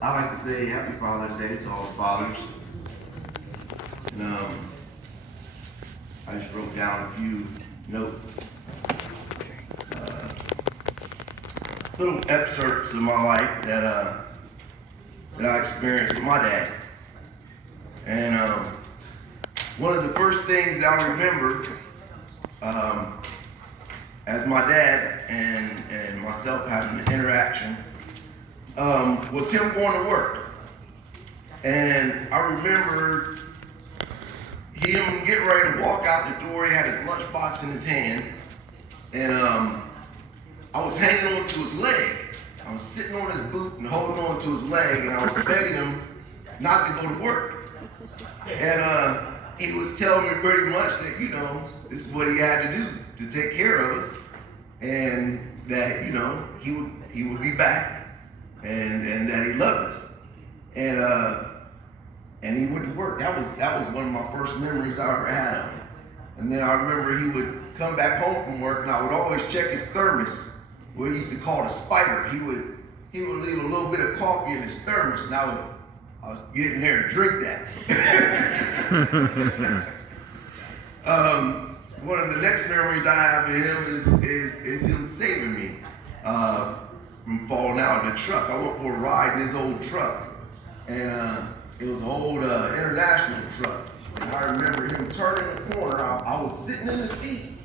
I like to say Happy Father's Day to all the fathers. And I just wrote down a few notes, little excerpts of my life that I experienced with my dad. And one of the first things that I remember as my dad and myself having an interaction was him going to work. And I remember him getting ready to walk out the door. He had his lunchbox in his hand, and I was hanging on to his leg. I was sitting on his boot and holding on to his leg, and I was begging him not to go to work. And he was telling me pretty much that, this is what he had to do to take care of us, and that, he would be back, and that he loved us. And he went to work. That was one of my first memories I ever had of him. And then I remember he would come back home from work, and I would always check his thermos, what he used to call the spider. He would leave a little bit of coffee in his thermos, and I was getting there to drink that. One of the next memories I have of him is him saving me from falling out of the truck. I went for a ride in his old truck, and it was an old International truck. And I remember him turning the corner. I was sitting in the seat,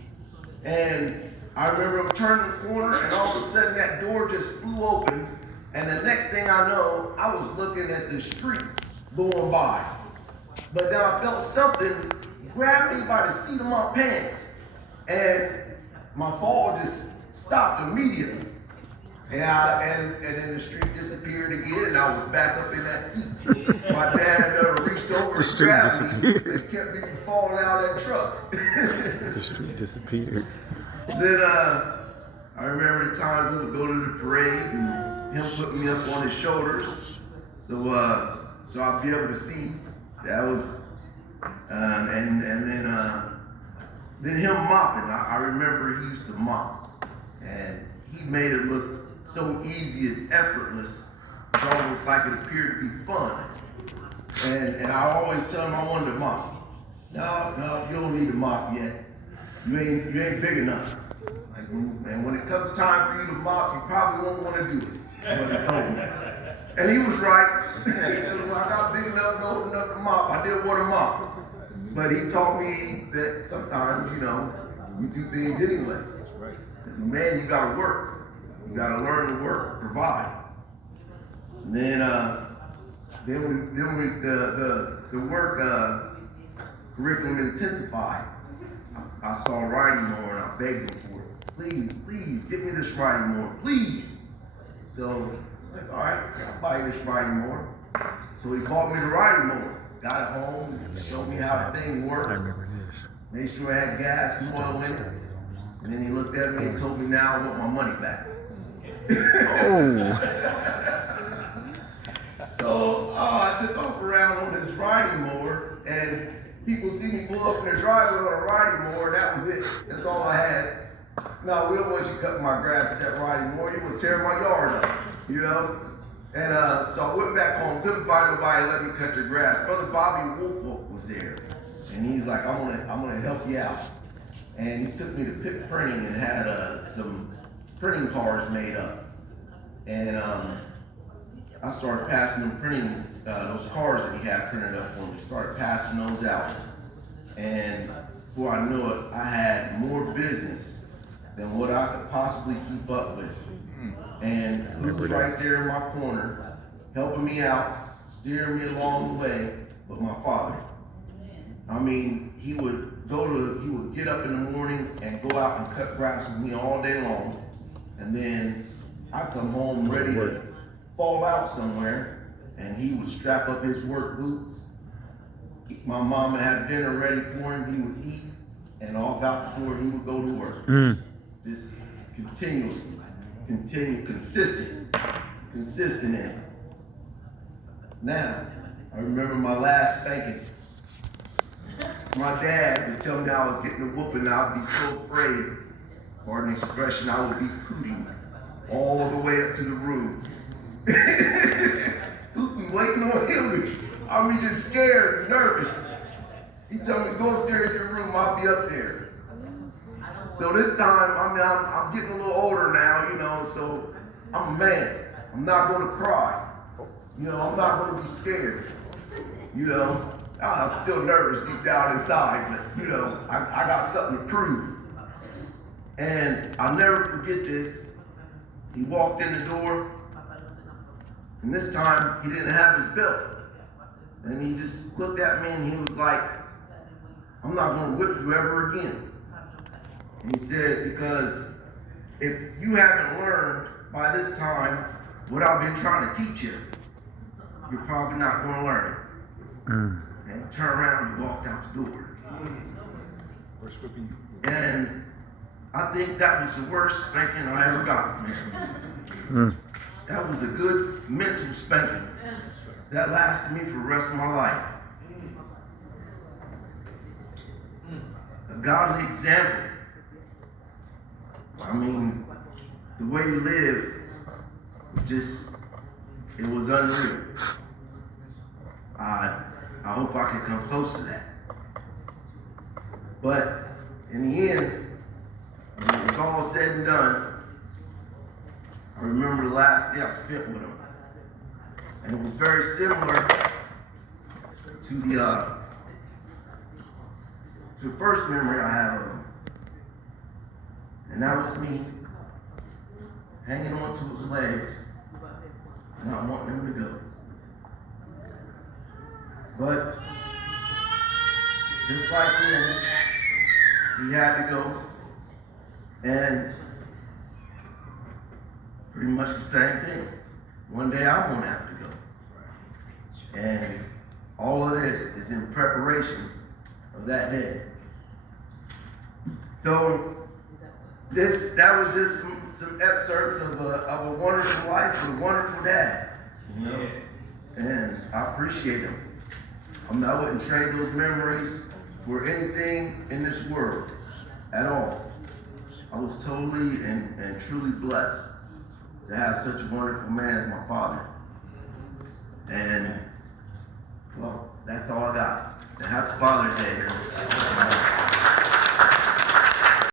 and I remember him turning the corner, and all of a sudden that door just flew open, and the next thing I know, I was looking at the street going by. But then I felt something grab me by the seat of my pants, and my fall just stopped immediately. And then the street disappeared again, and I was back up in that seat. My dad reached over and grabbed me and kept me from falling out of that truck. The street disappeared. Then I remember the time we would go to the parade and him putting me up on his shoulders, so I'd be able to see. That was, and then him mopping. I remember he used to mop, and he made it look so easy and effortless. It's almost like it appeared to be fun. And I always tell him I wanted to mop. No, you don't need to mop yet. You ain't big enough. And when it comes time for you to mop, you probably won't want to do it. But he told me. And he was right. Because when I got big enough and old enough to mop, I did want to mop. But he taught me that sometimes, you do things anyway. As a man, you gotta work. You gotta learn to work, provide. And then the work curriculum intensified. I saw a riding mower, and I begged him for it. Please, give me this riding mower, please. So, all right, I'll buy you this riding mower. So he bought me the riding mower. Got it home, showed me how the thing worked. I remember this. Made sure it had gas and oil in it. And then he looked at me and told me, now I want my money back. So I took off around on this riding mower, and people see me pull up in their driveway on a riding mower, and that was it. That's all I had. No, we don't want you cutting my grass with that riding mower. You're going to tear my yard up, And so I went back home, couldn't find nobody to let me cut their grass. Brother Bobby Woolfolk was there, and he's like, I'm gonna help you out. And he took me to Pick Printing and had some printing cards made up. And I started passing them printing, those cards that he had printed up for me, started passing those out. And before I knew it, I had more business than what I could possibly keep up with. And who was right there in my corner, helping me out, steering me along the way, but my father. I mean, he would get up in the morning and go out and cut grass with me all day long. And then I'd come home ready to fall out somewhere, and he would strap up his work boots. My mom would have dinner ready for him, he would eat, and off out the door he would go to work. Just continuously, consistent in it. Now, I remember my last spanking. My dad would tell me I was getting a whooping, and I'd be so afraid, pardon the expression, I would be hooting all the way up to the room. I mean, just scared, nervous. He told me, go upstairs to your room, I'll be up there. So this time, I mean, I'm getting a little older now, you know, so I'm a man. I'm not gonna cry. You know, I'm not gonna be scared. You know, I'm still nervous deep down inside, but you know, I got something to prove. And I'll never forget this. He walked in the door, and this time he didn't have his belt. And he just looked at me and he was like, I'm not gonna whip you ever again. And he said, because if you haven't learned by this time what I've been trying to teach you, you're probably not gonna learn it. And he turned around and walked out the door. And I think that was the worst spanking I ever got, man. That was a good mental spanking. That lasted me for the rest of my life. A godly example. I mean, the way he lived, it was unreal. I hope I can come close to that. But in the end, when it was all said and done, I remember the last day I spent with him. And it was very similar to the first memory I have of him. And that was me hanging on to his legs, not wanting him to go. But just like him, he had to go. And pretty much the same thing. One day I'm gonna have to go. And all of this is in preparation of that day. So that was just some excerpts of a wonderful life with a wonderful dad. You know? And I appreciate him. I wouldn't trade those memories for anything in this world at all. I was totally and truly blessed to have such a wonderful man as my father. And, well, that's all I got. To have Father's Day here.